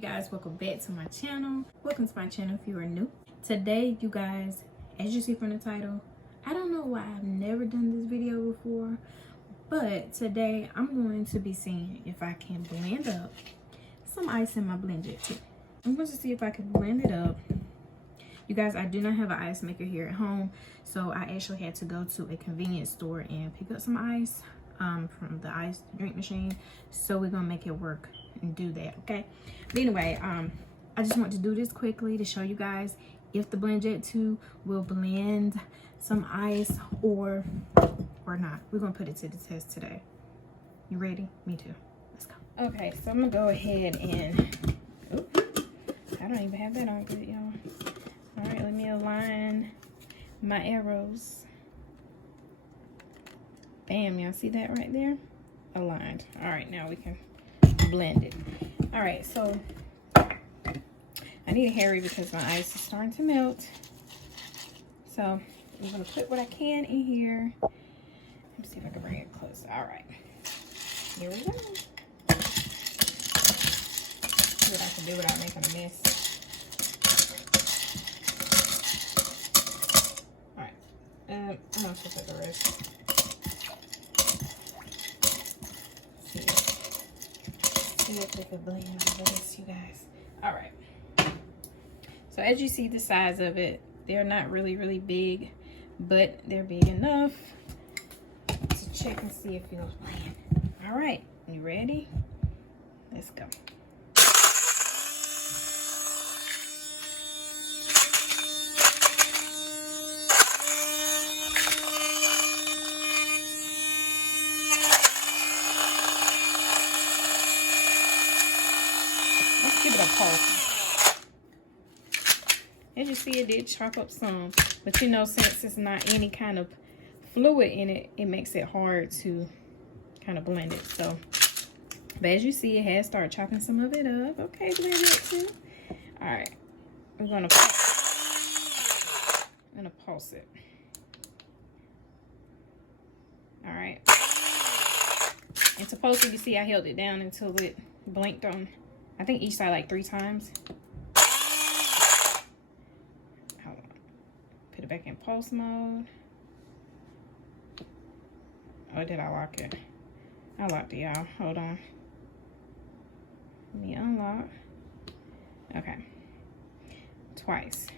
guys, welcome back to my channel. Welcome to my channel if you are new. Today, you guys, as you see from the title, I don't know why I've never done this video before, but today I'm going to be seeing if I can blend up some ice in my BlendJet too. I'm going to see if I can blend it up. You guys, I do not have an ice maker here at home, so I actually had to go to a convenience store and pick up some ice from the ice drink machine. So we're gonna make it work and do that, okay? But anyway, I just want to do this quickly to show you guys if the BlendJet 2 will blend some ice or not. We're gonna put it to the test today. You ready? Me too. Let's go. Okay, so I'm gonna go ahead and I don't even have that on good, y'all. All right, let me align my arrows. Bam, y'all see that right there? Aligned. All right, now we can blend it. All right, so I need to hurry because my ice is starting to melt. So I'm gonna put what I can in here. Let me see if I can bring it close. All right, here we go. See what I can do without making a mess. All right, I'm gonna put the rest. See if we can blend all this, you guys. All right. So as you see the size of it, they're not really big, but they're big enough to check and see if it'll blend. All right, you ready? Let's go. Let's give it a pulse. As you see, it did chop up some, but you know, since it's not any kind of fluid in it, it makes it hard to kind of blend it. So, but as you see, it has started chopping some of it up. Okay, blend it too. All right, we're gonna pulse it. All right, and to pulse it, you see, I held it down until it blinked on. I think each side like 3 times. Hold on. Put it back in pulse mode. Oh, did I lock it? I locked it, y'all. Hold on. Let me unlock. Okay. Twice.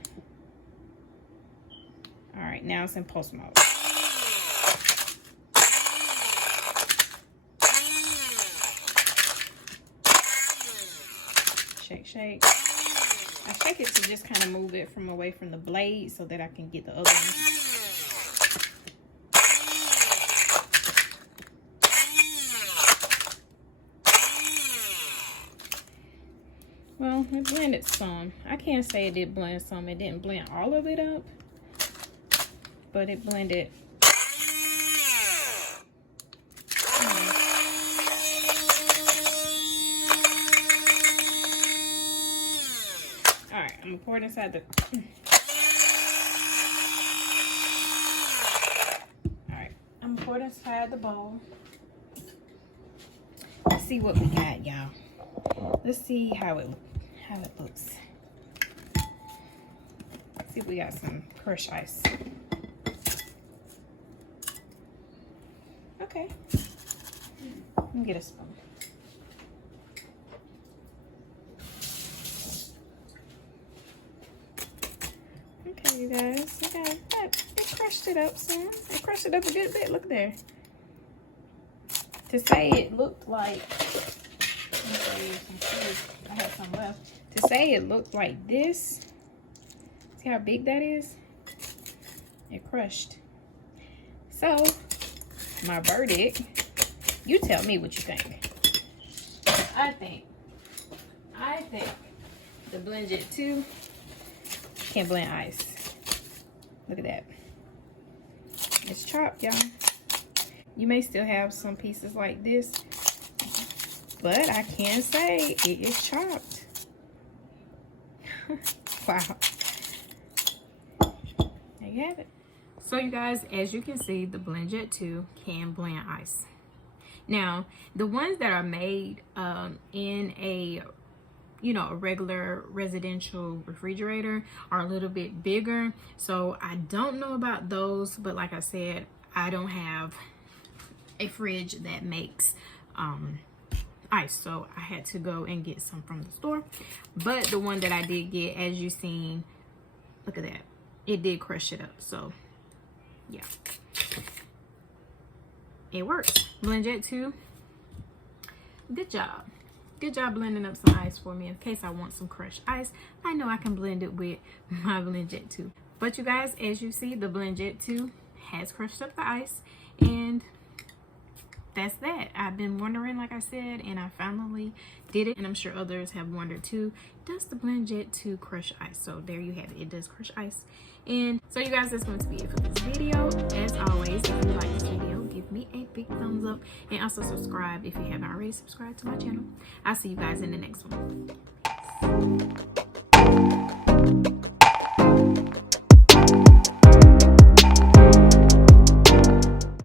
All right, now it's in pulse mode. Shake. I shake it to just kind of move it from away from the blade so that I can get the other one. Well, it blended some. I can't say it did blend some. It didn't blend all of it up, but it blended. I'm gonna pour it inside the. All right, I'm gonna pour it inside the bowl. Let's see what we got, y'all. Let's see how it looks. Let's see if we got some crushed ice. Okay, let me get a spoon. Okay, you guys, it crushed it up some. It crushed it up a good bit. Look there. To say it looked like, let me show you some food. I have some left. To say it looked like this, see how big that is? It crushed. So, my verdict, you tell me what you think. I think the BlendJet 2 can blend ice. Look at that. It's chopped, y'all. You may still have some pieces like this, but I can say it is chopped. Wow. There you have it. So you guys, as you can see, the BlendJet 2 can blend ice. Now, the ones that are made in a you know, a regular residential refrigerator are a little bit bigger. So I don't know about those, but like I said, I don't have a fridge that makes ice, so I had to go and get some from the store. But the one that I did get, as you seen, look at that, it did crush it up. So yeah, it works. BlendJet 2, good job blending up some ice for me. In case I want some crushed ice, I know I can blend it with my BlendJet 2. But you guys, as you see, the BlendJet 2 has crushed up the ice, and that's that. I've been wondering, like I said, and I finally did it, and I'm sure others have wondered too, does the BlendJet 2 crush ice? So there you have it, it does crush ice. And so you guys, that's going to be it for this video. As always, if you like this video, give me a big thumbs up, and also subscribe if you haven't already subscribed to my channel. I'll see you guys in the next one. Peace.